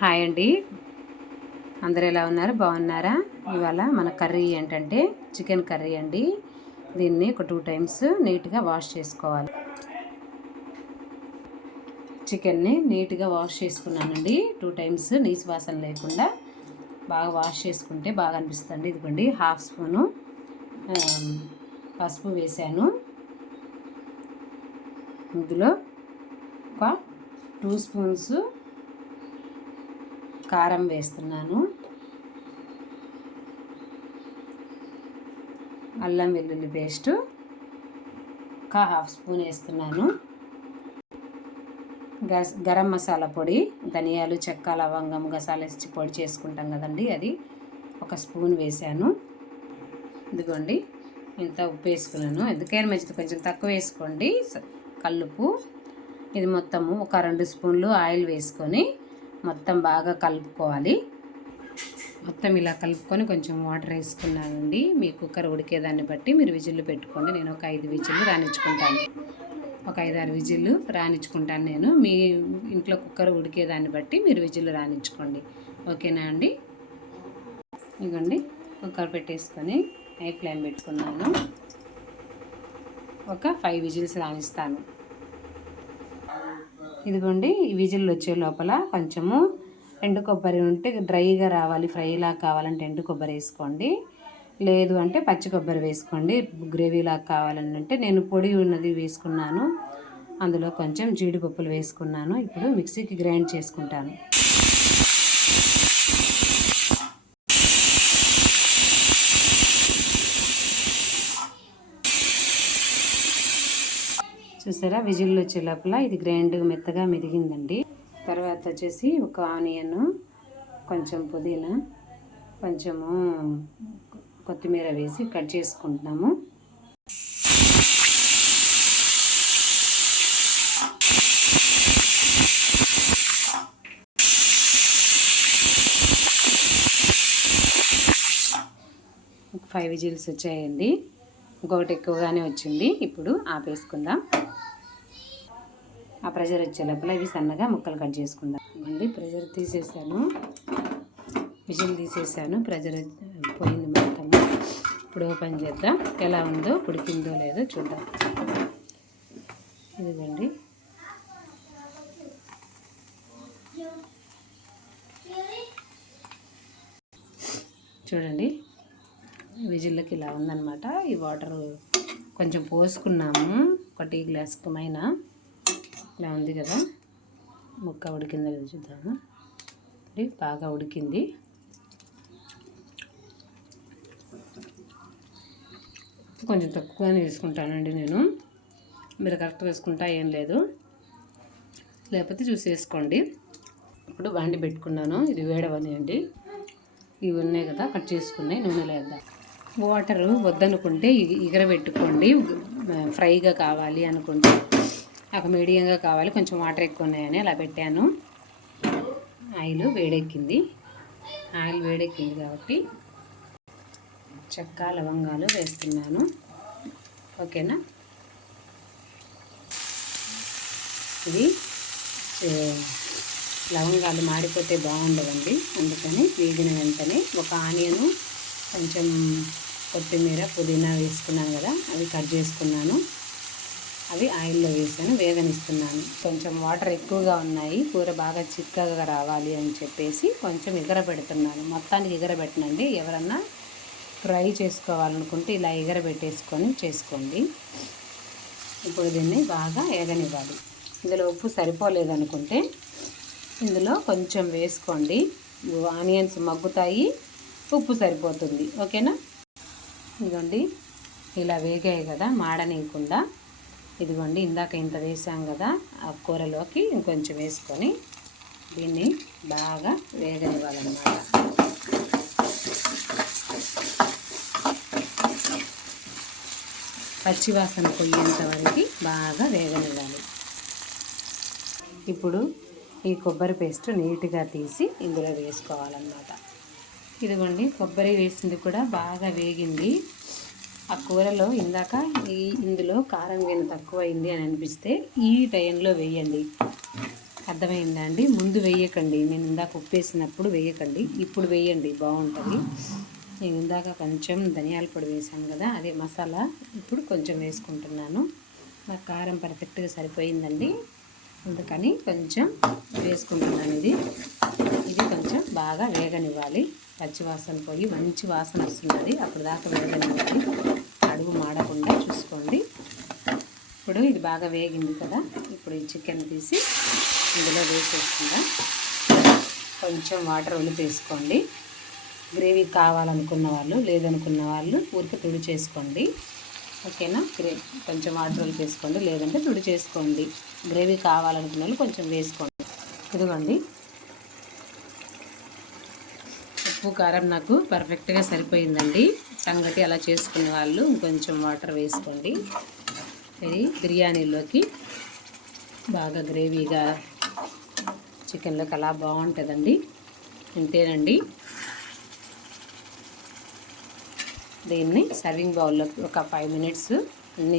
Hi అండి. అందరు ఎలా ఉన్నారు? బాగున్నారా? ఇవాళ మన కర్రీ ఏంటంటే చికెన్ కర్రీ అండి. దీన్ని ఒక టూ టైమ్స్ నీట్గా వాష్ చేసుకోవాలి. చికెన్ని నీట్గా వాష్ చేసుకున్నానండి. టూ టైమ్స్ నీసు వాసన లేకుండా బాగా వాష్ చేసుకుంటే బాగా అనిపిస్తుంది ఇదిగోండి హాఫ్ స్పూను పసుపు వేసాను. ఇందులో ఒక టూ స్పూన్స్ కారం వేస్తున్నాను. అల్లం వెల్లుల్లి పేస్ట్. ఒక హాఫ్ స్పూన్ వేస్తున్నాను. గస్ గరం మసాలా పొడి ధనియాలు చెక్క లవంగం గసాలు వేసి పొడి చేసుకుంటాం కదండి అది. ఒక స్పూన్ వేసాను. ఇదిగోండి ఇంత ఉప్పు వేసుకున్నాను. ఎందుకైనా మంచిది కొంచెం తక్కువ వేసుకోండి. కల్లుపు ఇది మొత్తము ఒక రెండు స్పూన్లు ఆయిల్ వేసుకొని మొత్తం బాగా కలుపుకోవాలి. మొత్తం ఇలా కలుపుకొని కొంచెం వాటర్ వేసుకున్నానండి. మీ కుక్కర్ ఉడికేదాన్ని బట్టి మీరు విజిల్లు పెట్టుకోండి. నేను ఒక ఐదు విజిల్లు రాణించుకుంటాను ఒక ఐదు ఆరు విజిల్లు రాణించుకుంటాను నేను. మీ ఇంట్లో కుక్కర్ ఉడికేదాన్ని బట్టి మీరు విజిల్లు రాణించుకోండి ఓకేనా అండి? ఇగోండి కుక్కర్ పెట్టేసుకొని హై ఫ్లేమ్ పెట్టుకున్నాను. ఒక ఫైవ్ విజిల్స్ రాణిస్తాను ఇదిగోండి విజిల్ వచ్చే లోపల కొంచెము ఎండు కొబ్బరి ఉంటే డ్రైగా రావాలి ఫ్రైలా కావాలంటే ఎండు కొబ్బరి వేసుకోండి. లేదు అంటే పచ్చి కొబ్బరి వేసుకోండి గ్రేవీలాగా కావాలని అంటే నేను పొడి ఉన్నది వేసుకున్నాను. అందులో కొంచెం జీడిపప్పులు వేసుకున్నాను. ఇప్పుడు మిక్సీకి గ్రైండ్ చేసుకుంటాను. చూసారా? విజిల్ వచ్చే లోపల ఇది గ్రైండ్ మెత్తగా మెదిగిందండి. తర్వాత వచ్చేసి ఒక ఆనియన్ కొంచెం పుదీనా కొంచెము కొత్తిమీర వేసి కట్ చేసుకుంటున్నాము. ఫైవ్ విజిల్స్ వచ్చాయండి. ఇంకొకటి ఎక్కువగానే వచ్చింది. ఇప్పుడు ఆపేసుకుందాం. ఆ ప్రెషర్ వచ్చే లోపల ఇవి సన్నగా ముక్కలు కట్ చేసుకుందాం. మళ్ళీ ప్రెషర్ తీసేసాను. విజిల్ తీసేసాను. ప్రెషర్ పోయింది మొత్తం. ఇప్పుడు ఓపెన్ చేద్దాం. ఎలా ఉందో ఉడికిందో లేదో చూద్దాం. ఇదిగోండి. చూడండి విజిల్లోకి ఇలా ఉందన్నమాట. ఈ వాటర్ కొంచెం పోసుకున్నాము. ఒక టీ పైన ఇలా ఉంది కదా. ముక్క ఉడికిందో లేదో చూద్దాము. బాగా ఉడికింది. కొంచెం తక్కువగానే వేసుకుంటానండి నేను. మీరు కరెక్ట్ వేసుకుంటా ఏం లేదు. లేకపోతే చూసి వేసుకోండి. ఇప్పుడు బాండి పెట్టుకున్నాను. ఇది వేడవనియండి ఇవి ఉన్నాయి కదా కట్ చేసుకున్నాయి నూనెలో వేద్దాం. వాటర్ వద్దనుకుంటే ఎగరబెట్టుకోండి ఫ్రైగా కావాలి అనుకుంటే. నాకు మీడియంగా కావాలి కొంచెం వాటర్ ఎక్కువ ఉన్నాయని అలా పెట్టాను. ఆయిల్ వేడెక్కింది. ఆయిల్ వేడెక్కింది కాబట్టి చెక్క లవంగాలు వేస్తున్నాను. ఓకేనా? ఇది లవంగాలు మాడిపోతే బాగుండవండి. అందుకని వేగిన వెంటనే ఒక ఆనియను కొంచెం కొత్తిమీర పుదీనా వేసుకున్నాను కదా అవి కట్ చేసుకున్నాను. అవి ఆయిల్లో వేసాను వేగనిస్తున్నాను. కొంచెం వాటర్ ఎక్కువగా ఉన్నాయి కూర బాగా చిక్కగా రావాలి అని చెప్పేసి కొంచెం ఎగర పెడుతున్నాను మొత్తానికి ఎగర పెట్టనండి ఎవరన్నా ఫ్రై చేసుకోవాలనుకుంటే ఇలా ఎగర పెట్టేసుకొని చేసుకోండి. ఇప్పుడు దీన్ని బాగా ఎగనివ్వాలి ఇందులో ఉప్పు సరిపోలేదనుకుంటే ఇందులో కొంచెం వేసుకోండి. ఆనియన్స్ మగ్గుతాయి ఉప్పు సరిపోతుంది. ఓకేనా? ఇదిగోండి. ఇలా వేగాయి కదా మాడనీయకుండా. ఇదిగోండి ఇందాక ఇంత వేసాం కదా ఆ కూరలోకి ఇంకొంచెం వేసుకొని దీన్ని బాగా వేగనివ్వాలన్నమాట. పచ్చివాసన పొయ్యేంత వరకు బాగా వేగనివ్వాలి. ఇప్పుడు ఈ కొబ్బరి పేస్ట్ నీట్గా తీసి ఇందులో వేసుకోవాలన్నమాట. ఇదిగోండి కొబ్బరి వేసింది కూడా బాగా వేగింది. ఆ కూరలో ఇందాక ఈ ఇందులో కారం వేను తక్కువ అయింది అని అనిపిస్తే ఈ టైంలో వేయండి. అర్థమైందా అండి? ముందు వేయకండి. నేను ఇందాక ఉప్పు వేసినప్పుడు వేయకండి. ఇప్పుడు వేయండి. బాగుంటుంది. నేను ఇందాక కొంచెం ధనియాల పొడి వేసాను కదా అదే మసాలా ఇప్పుడు కొంచెం వేసుకుంటున్నాను. నాకు కారం పర్ఫెక్ట్గా సరిపోయిందండి. అందుకని కొంచెం వేసుకుంటున్నాను ఇది. ఇది కొంచెం బాగా వేగనివ్వాలి. పచ్చివాసన పోయి మంచి వాసన వస్తున్నది అప్పుడు దాకా వేగనివ్వాలి అడుగు మాడకుండా చూసుకోండి. ఇప్పుడు ఇది బాగా వేగింది కదా. ఇప్పుడు ఈ చికెన్ తీసి ఇందులో వేసేసుకుందాం. కొంచెం వాటర్ వేసుకోండి గ్రేవీ కావాలనుకున్న వాళ్ళు లేదనుకున్న వాళ్ళు ఊరికి తుడి చేసుకోండి. ఓకేనా? గ్రే కొంచెం వాటర్ వేసుకోండి లేదంటే తుడి చేసుకోండి. గ్రేవీ కావాలనుకున్న వాళ్ళు కొంచెం వేసుకోండి. ఇదిగోండి. ఉప్పు కారం నాకు పర్ఫెక్ట్గా సరిపోయిందండి. సంగటి అలా చేసుకునే వాళ్ళు ఇంకొంచెం వాటర్ వేసుకోండి. ఇది బిర్యానీలోకి బాగా గ్రేవీగా చికెన్లోకి అలా బాగుంటుందండి. ఇంతేనండి. దీన్ని సర్వింగ్ బౌల్లోకి ఒక ఫైవ్ మినిట్స్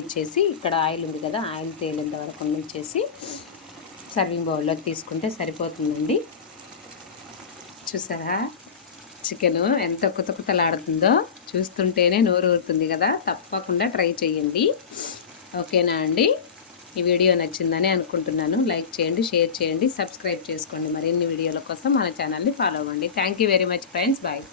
ఇచ్చేసి ఇక్కడ ఆయిల్ ఉంది కదా ఆయిల్ తేలేంత వరకు అన్నిచ్చేసి సర్వింగ్ బౌల్లోకి తీసుకుంటే సరిపోతుందండి. చూసారా? చికెన్ ఎంత కుతకుతలాడుతుందో కొత్తలాడుతుందో చూస్తుంటేనే నోరు ఊరుతుంది కదా. తప్పకుండా ట్రై చేయండి ఓకేనా అండి? ఈ వీడియో నచ్చిందని అనుకుంటున్నాను. లైక్ చేయండి షేర్ చేయండి సబ్స్క్రైబ్ చేసుకోండి. మరిన్ని వీడియోల కోసం మన ఛానల్ని ఫాలో అవ్వండి. Thank you very much friends. Bye.